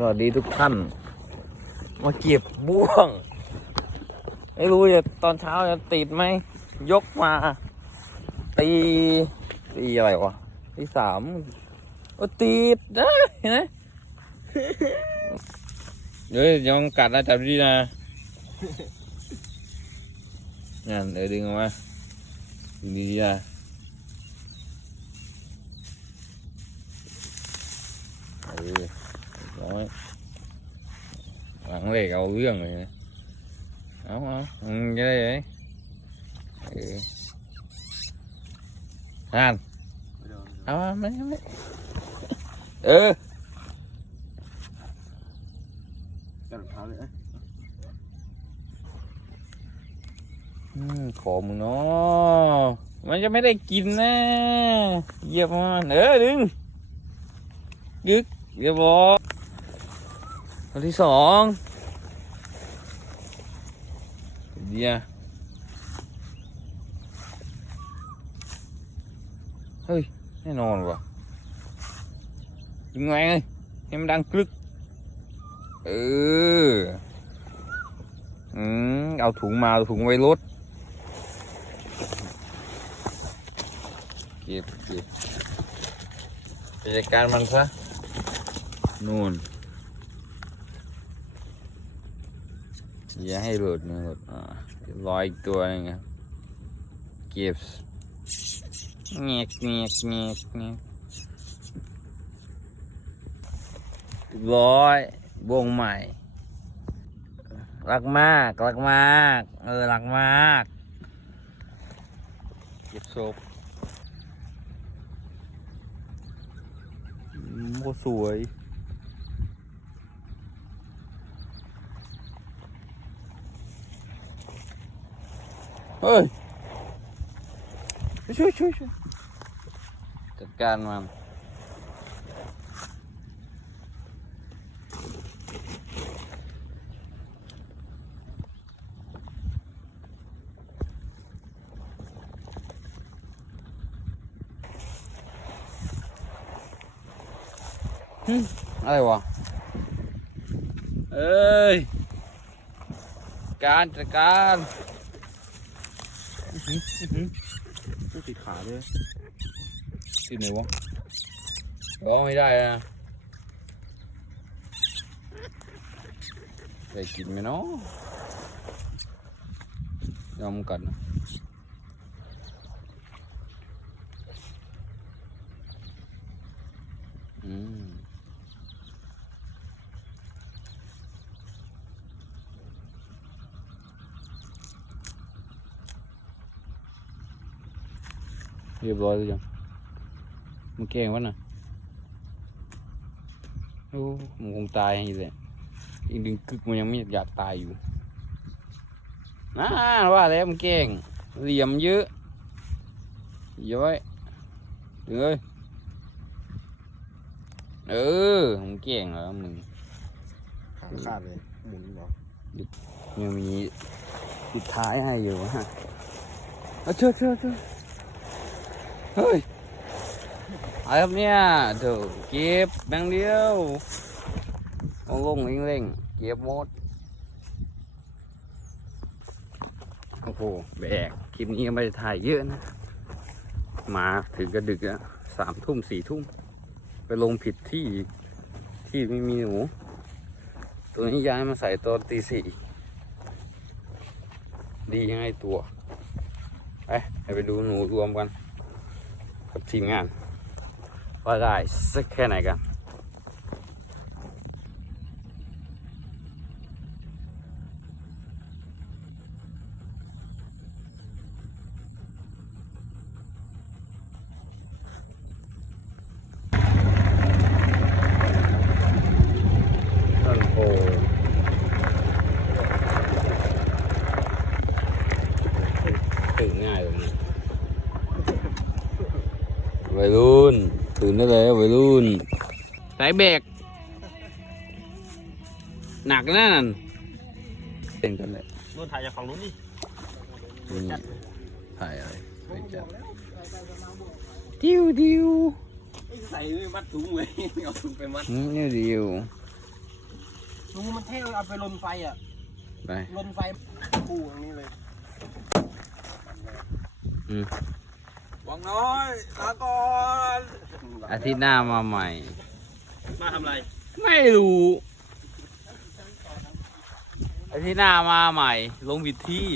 สวัสดีทุกท่าน มาเก็บบ่วง ไม่รู้จะตอนเช้าจะติดไหม ยกมา ตีตีอะไรวะตีสามโอ้ติดนะเห็นไหมเฮ้ยยังกัดนะจับดีนะนั่นเดี๋ยวดึงออกมาดึงดีนะเออ ร้อยหลังเลยเอาเรื่องเลยนะเอาเอาอืมจะได้ไหมเออนั่นเอามาไม่ไม่เออจับเท้าเลยอืมขอมึงเนาะมันจะไม่ได้กินนะเหยียบมันเออดึงยึกเรียบร้อย คนที่สองเดียเฮ้ยแน่นอนว่ะยิงแรงเลยให้มันดังกรึก เออ อืม เอาถุงมาเอาถุงไว้รถ เก็บเก็บไปจัดการมันซะนู่น อย่าให้หลุดนะหลุดอ่าเรียบร้อยอีกตัวนึงครับเก็บเงียกเงียกเงียกเงียกร้อยวงใหม่ รักมาก รักมาก เออ รักมาก เก็บศพอืมโคสวย เฮ้ยช่วยช่วยช่ว ต้องติดขาด้วยติดไหนวะร้องไม่ได้นะได้กินไหมเนาะยอมกันนะ เรียบร้อยหรือยังมันเก่งวะน่ะโอ้มันคงตายให้เลยอีกดึงกึกมันยังไม่อยากตายอยู่น่าว่าแล้วมันเก่งเหลี่ยมเยอะเยอะไว้ดึงเอ้ยเออมันเก่งเหรอมึงขาขาดเลยหมุนเหรอยังมีปิดท้ายให้อยู่ฮะเอาเชื่อเชื่อเชื่อ เฮ้ยอะไรครับเนี่ยเถอะเก็บแบงเดียวเอาลงเร่งเร่งๆเก็บหมดโอ้โหแบกคลิปนี้ไม่ได้ถ่ายเยอะนะ มาถึงกระดึกอะสามทุ่มสี่ทุ่ม ไปลงผิดที่ที่ไม่มีหนูตัวนี้ย้ายมาใส่ตอนตีสี่ดียังไงตัว ไปไปดูหนูรวมกัน กับทีมงาน ว่าได้สักแค่ไหนกันตื่นง่ายตรงนี้ วัยรุ่น ตื่นได้เลยวัยรุ่นสายเบรกหนักนะนั่นเต้นกันเลยนู่นถ่ายจากฝั่งนู้นดินี่ถ่ายอะไรไปจับดิวดิวใส่มัดถุงเลยเอาถุงไปมัดอืมนี่ดิวรูมันเท่เอาไปลนไฟอะไปลนไฟปูตรงนี้เลยอืม วังน้อยลาก่อนอาทิตย์หน้ามาใหม่ มาทำอะไร ไม่รู้ อาทิตย์หน้ามาใหม่ ลงผิดที่